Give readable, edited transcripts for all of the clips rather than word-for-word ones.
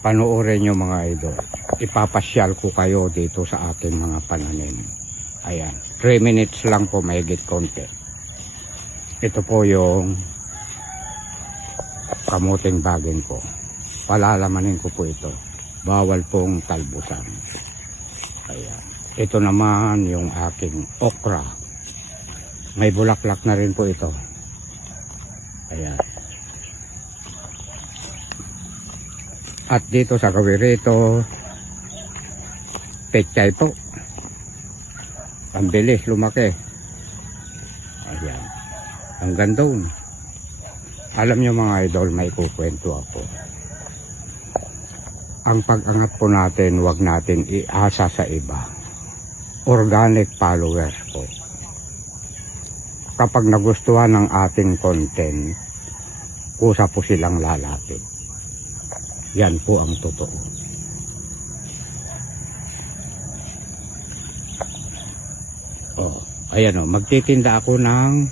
Panoorin nyo mga idol. Ipapasyal ko kayo dito sa aking mga pananim. Ayan. 3 minutes lang po, mahigit konti. Ito po yung kamuting bagin ko. Palalamanin ko po ito. Bawal pong talbusan. Ayan. Ito naman yung aking okra. May bulaklak na rin po ito. Ayan. At dito sa kawirito, pechay po. Ang bilis lumaki. Ayan. Hanggang doon. Alam nyo mga idol, may kukwento ako. Ang pag-angat po natin, wag natin iasa sa iba. Organic followers po. Kapag nagustuhan ng ating content, kusa po silang lalapit. Yan po ang totoo. Oh, ayan o, magtitinda ako ng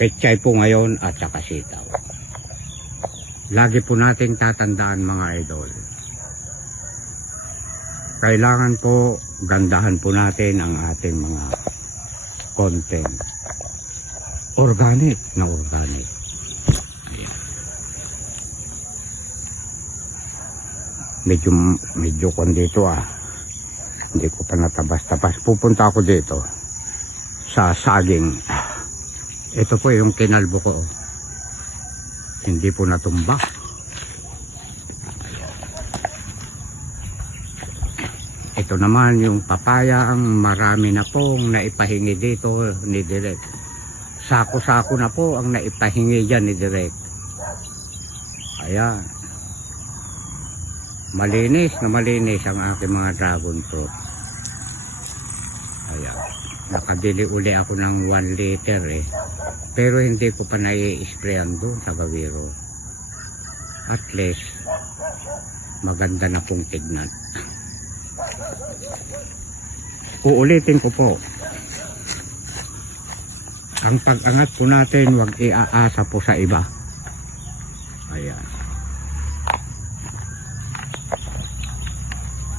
pechay po ngayon at saka sitaw. Lagi po nating tatandaan mga idol. Kailangan po gandahan po natin ang ating mga content. Organic na organic. Medyo kon dito hindi ko pa natabas-tabas. Pupunta ako dito sa saging. Ito po yung kinalbo ko. Hindi po natumba. Ito naman yung papaya, ang marami na pong naipahingi dito ni Direk. Sako-sako na po ang naipahingi dyan ni Direk. Ayan. Malinis na malinis ang aking mga dragon fruit. Ayan. Nakabili uli ako ng 1 liter pero hindi ko pa nai-sprayan doon sa gawiro. At least maganda na pong tignan. Uulitin ko po. Ang pag-angat po natin, huwag iaasa po sa iba. Ayan.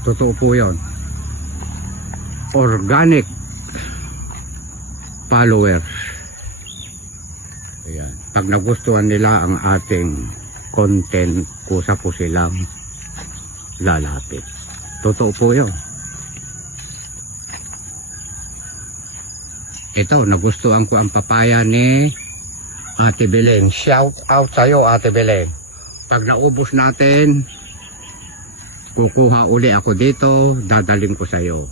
Totoo po yun. Organic followers. Ayan. Pag nagustuhan nila ang ating content, kusa po silang lalapit. Totoo po yun. Ito, nagustuhan ko ang papaya ni Ate Beleng. Shout out sa'yo, Ate Beleng. Pag naubos natin, kukuha uli ako dito, dadalhin ko sa'yo.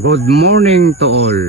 Good morning to all.